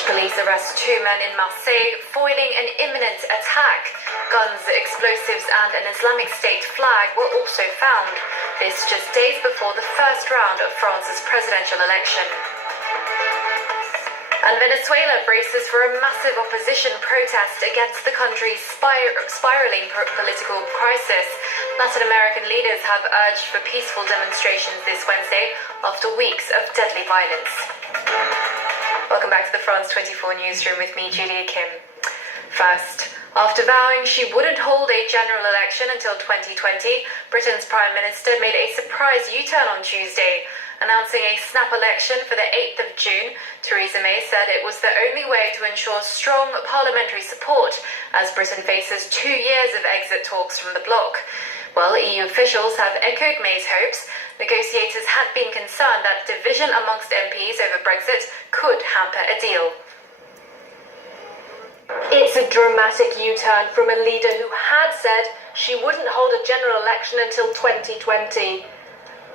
French police arrest two men in Marseille foiling an imminent attack. Guns, explosives and an Islamic State flag were also found. This just days before the first round of France's presidential election. And Venezuela braces for a massive opposition protest against the country's spiraling political crisis. Latin American leaders have urged for peaceful demonstrations this Wednesday after weeks of deadly violence. Welcome back to the France 24 newsroom with me, Julia Kim. First, after vowing she wouldn't hold a general election until 2020, Britain's Prime Minister made a surprise U-turn on Tuesday. Announcing a snap election for the 8th of June, Theresa May said it was the only way to ensure strong parliamentary support as Britain faces 2 years of exit talks from the bloc. While EU officials have echoed May's hopes, negotiators had been concerned that division amongst MPs over Brexit could hamper a deal. It's a dramatic U-turn from a leader who had said she wouldn't hold a general election until 2020.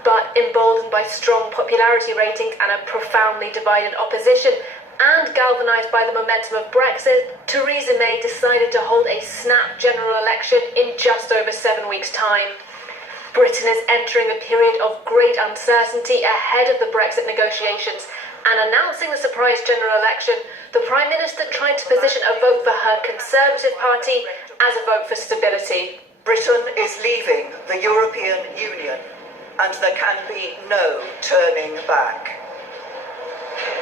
But emboldened by strong popularity ratings and a profoundly divided opposition, and galvanised by the momentum of Brexit, Theresa May decided to hold a snap general election in just over 7 weeks' time. Britain is entering a period of great uncertainty ahead of the Brexit negotiations, and announcing the surprise general election, the Prime Minister tried to position a vote for her Conservative Party as a vote for stability. Britain is leaving the European Union, and there can be no turning back.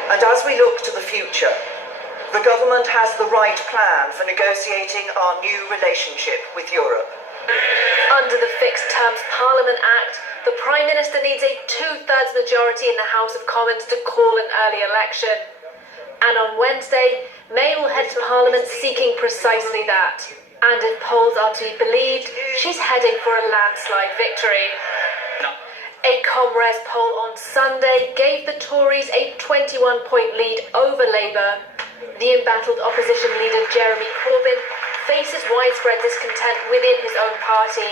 And as we look to the future, the government has the right plan for negotiating our new relationship with Europe. Under the Fixed Terms Parliament Act, the Prime Minister needs a two-thirds majority in the House of Commons to call an early election. And on Wednesday, May will head to Parliament seeking precisely that. And if polls are to be believed, she's heading for a landslide victory. A Comres poll on Sunday gave the Tories a 21-point lead over Labour. The embattled opposition leader Jeremy Corbyn faces widespread discontent within his own party.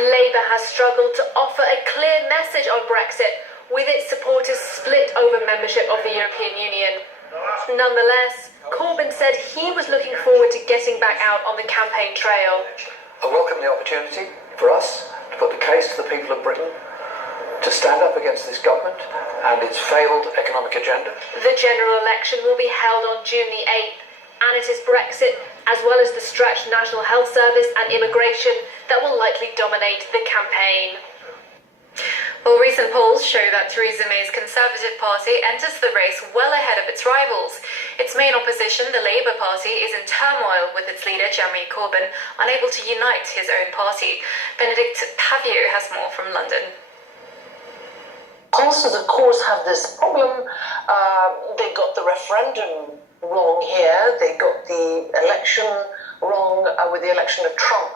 Labour has struggled to offer a clear message on Brexit, with its supporters split over membership of the European Union. Nonetheless, Corbyn said he was looking forward to getting back out on the campaign trail. I welcome the opportunity for us to put the case to the people of Britain to stand up against this government and its failed economic agenda. The general election will be held on June the 8th, and it is Brexit, as well as the stretched National Health Service and immigration, that will likely dominate the campaign. Well, recent polls show that Theresa May's Conservative Party enters the race well ahead of its rivals. Its main opposition, the Labour Party, is in turmoil with its leader, Jeremy Corbyn, unable to unite his own party. Benedict Pavio has more from London. Conservatives, of course, have this problem. They got the referendum wrong here. They got the election wrong with the election of Trump.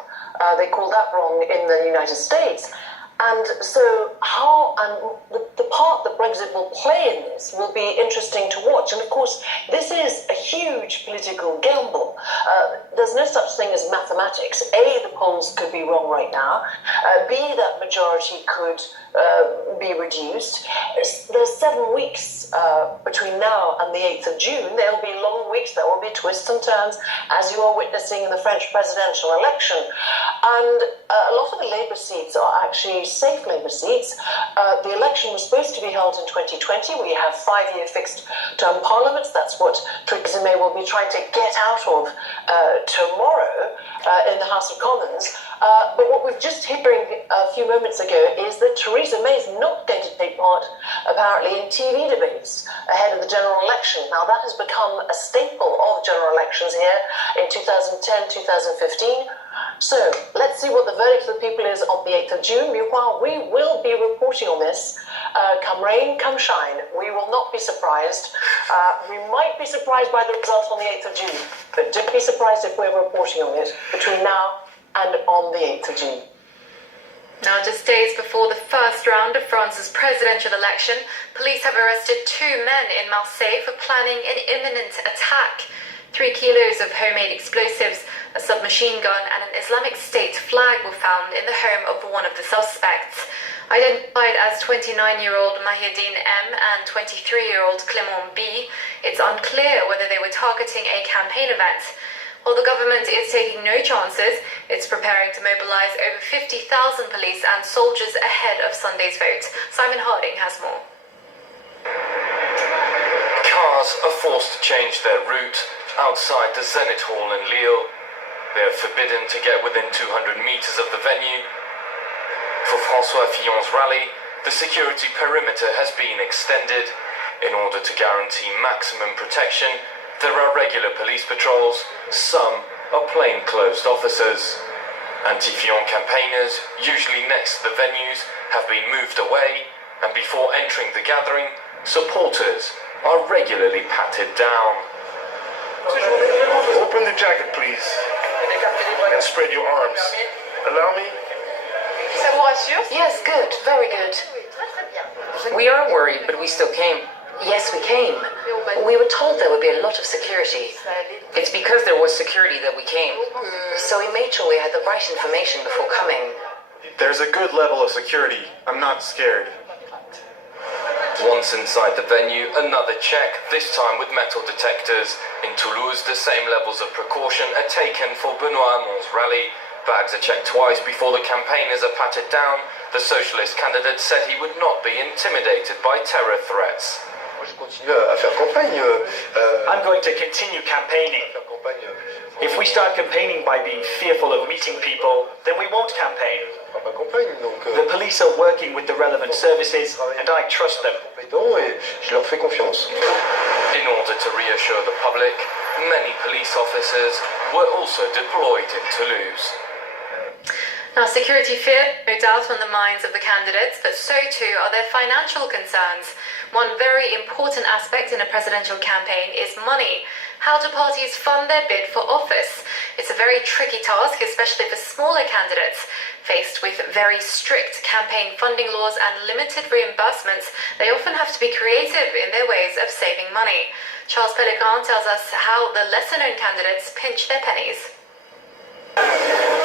They called that wrong in the United States. And so how the part that Brexit will play in this will be interesting to watch. And of course, this is a huge political gamble. There's no such thing as mathematics. A, the polls could be wrong right now. B, that majority could be reduced. There's 7 weeks between now and the 8th of June. There'll be long weeks. There will be twists and turns, as you are witnessing in the French presidential election. And a lot of the Labour seats are actually safe Labour seats. The election was supposed to be held in 2020. We have 5-year fixed term parliaments. That's what Theresa May will be trying to get out of tomorrow in the House of Commons. But what we've just hearing a few moments ago is that Theresa May is not going to take part, apparently, in TV debates ahead of the general election. Now, that has become a staple of general elections here in 2010, 2015. So let's see what the verdict of the people is on the 8th of June. Meanwhile, we will be reporting on this. Come rain, come shine. We will not be surprised. We might be surprised by the result on the 8th of June, but don't be surprised if we're reporting on it between now and on the 8th of June. Now, just days before the first round of France's presidential election, police have arrested 2 men in Marseille for planning an imminent attack. 3 kilos of homemade explosives, a submachine gun and an Islamic State flag were found in the home of one of the suspects. Identified as 29-year-old Mahiedine M and 23-year-old Clément B, it's unclear whether they were targeting a campaign event. While the government is taking no chances, it's preparing to mobilize over 50,000 police and soldiers ahead of Sunday's vote. Simon Harding has more. Cars are forced to change their route outside the Zenit Hall in Lille. They are forbidden to get within 200 meters of the venue. For François Fillon's rally, the security perimeter has been extended. In order to guarantee maximum protection, there are regular police patrols, some are plainclothes officers. Anti-Fillon campaigners, usually next to the venues, have been moved away, and before entering the gathering, supporters are regularly patted down. Open the jacket, please, and spread your arms. Allow me. Yes, good, very good. We are worried, but we still came. Yes, we came. We were told there would be a lot of security. It's because there was security that we came. So we made sure we had the right information before coming. There's a good level of security. I'm not scared. Once inside the venue, another check, this time with metal detectors. In Toulouse, the same levels of precaution are taken for Benoît Hamon's rally. Bags are checked twice before the campaigners are patted down. The socialist candidate said he would not be intimidated by terror threats. I'm going to continue campaigning. If we start campaigning by being fearful of meeting people, then we won't campaign. The police are working with the relevant services, and I trust them. In order to reassure the public, many police officers were also deployed in Toulouse. Now, security fear, no doubt, on the minds of the candidates, but so too are their financial concerns. One very important aspect in a presidential campaign is money. How do parties fund their bid for office? It's a very tricky task, especially for smaller candidates. Faced with very strict campaign funding laws and limited reimbursements, they often have to be creative in their ways of saving money. Charles Pellecan tells us how the lesser-known candidates pinch their pennies.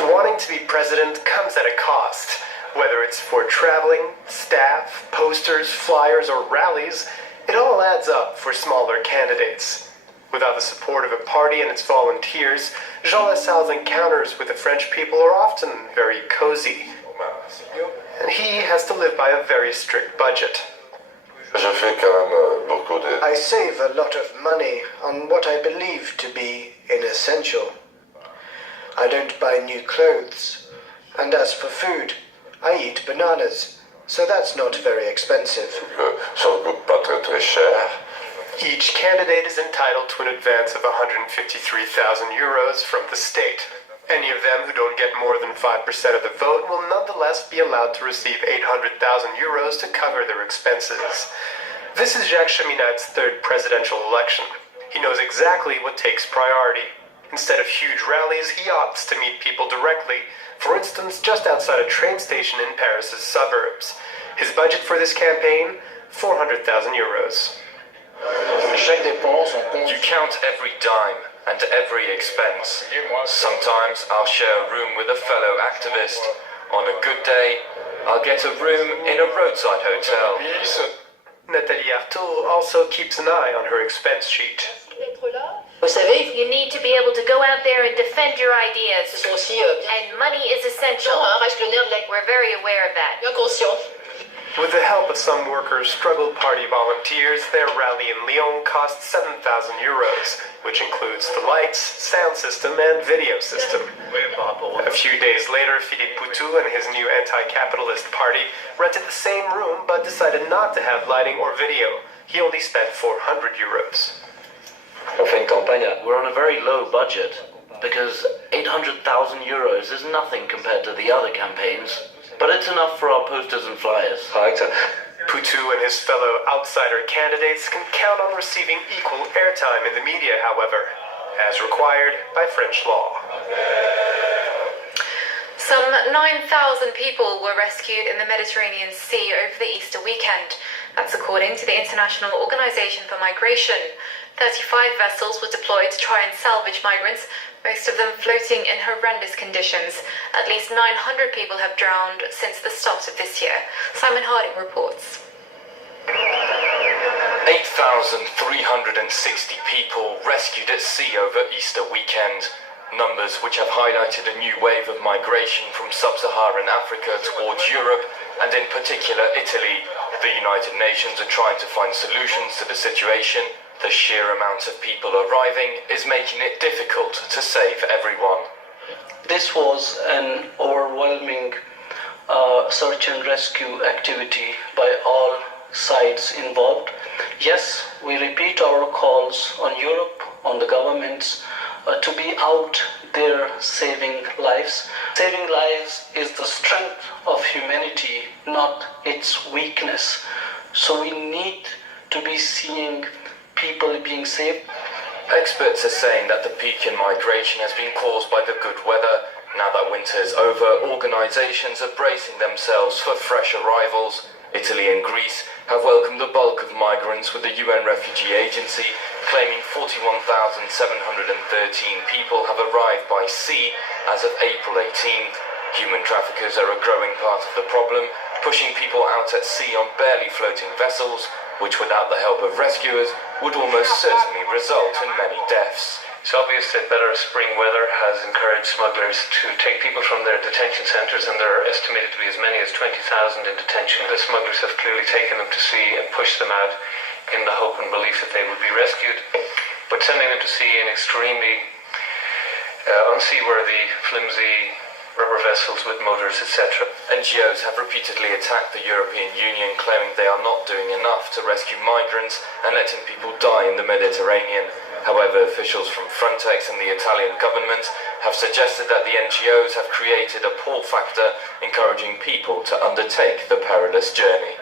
Wanting to be president comes at a cost. Whether it's for traveling, staff, posters, flyers, or rallies, it all adds up for smaller candidates. Without the support of a party and its volunteers, Jean Lassalle's encounters with the French people are often very cozy. And he has to live by a very strict budget. I save a lot of money on what I believe to be inessential. I don't buy new clothes, and as for food, I eat bananas, so that's not very expensive. Each candidate is entitled to an advance of 153,000 euros from the state. Any of them who don't get more than 5% of the vote will nonetheless be allowed to receive 800,000 euros to cover their expenses. This is Jacques Cheminad's third presidential election. He knows exactly what takes priority. Instead of huge rallies, he opts to meet people directly, for instance, just outside a train station in Paris's suburbs. His budget for this campaign, 400,000 euros. You count every dime and every expense. Sometimes I'll share a room with a fellow activist. On a good day, I'll get a room in a roadside hotel. Nathalie Artaud also keeps an eye on her expense sheet. You need to be able to go out there and defend your ideas. And money is essential. We're very aware of that. With the help of some workers' struggle party volunteers, their rally in Lyon cost 7,000 euros, which includes the lights, sound system, and video system. A few days later, Philippe Poutou and his new anti-capitalist party rented the same room but decided not to have lighting or video. He only spent 400 euros. We're on a very low budget because 800,000 euros is nothing compared to the other campaigns, but it's enough for our posters and flyers. Poutou and his fellow outsider candidates can count on receiving equal airtime in the media, however, as required by French law. Some 9,000 people were rescued in the Mediterranean Sea over the Easter weekend. That's according to the International Organization for Migration. 35 vessels were deployed to try and salvage migrants, most of them floating in horrendous conditions. At least 900 people have drowned since the start of this year. Simon Harding reports. 8,360 people rescued at sea over Easter weekend. Numbers which have highlighted a new wave of migration from sub-Saharan Africa towards Europe, and in particular Italy. The United Nations are trying to find solutions to the situation. The sheer amount of people arriving is making it difficult to save everyone. This was an overwhelming search and rescue activity by all sides involved. Yes, we repeat our calls on Europe, on the governments, to be out there saving lives. Saving lives is the strength of humanity, not its weakness. So we need to be seeing people being saved. Experts are saying that the peak in migration has been caused by the good weather. Now that winter is over, organisations are bracing themselves for fresh arrivals. Italy and Greece have welcomed the bulk of migrants, with the UN Refugee Agency claiming 41,713 people have arrived by sea as of April 18th. Human traffickers are a growing part of the problem, pushing people out at sea on barely floating vessels, which without the help of rescuers would almost certainly result in many deaths. It's obvious that better spring weather has encouraged smugglers to take people from their detention centres, and there are estimated to be as many as 20,000 in detention. The smugglers have clearly taken them to sea and pushed them out in the hope and belief that they would be rescued. But sending them to sea in extremely unseaworthy, flimsy rubber vessels with motors, etc. NGOs have repeatedly attacked the European Union, claiming they are not doing enough to rescue migrants and letting people die in the Mediterranean. However, officials from Frontex and the Italian government have suggested that the NGOs have created a pull factor, encouraging people to undertake the perilous journey.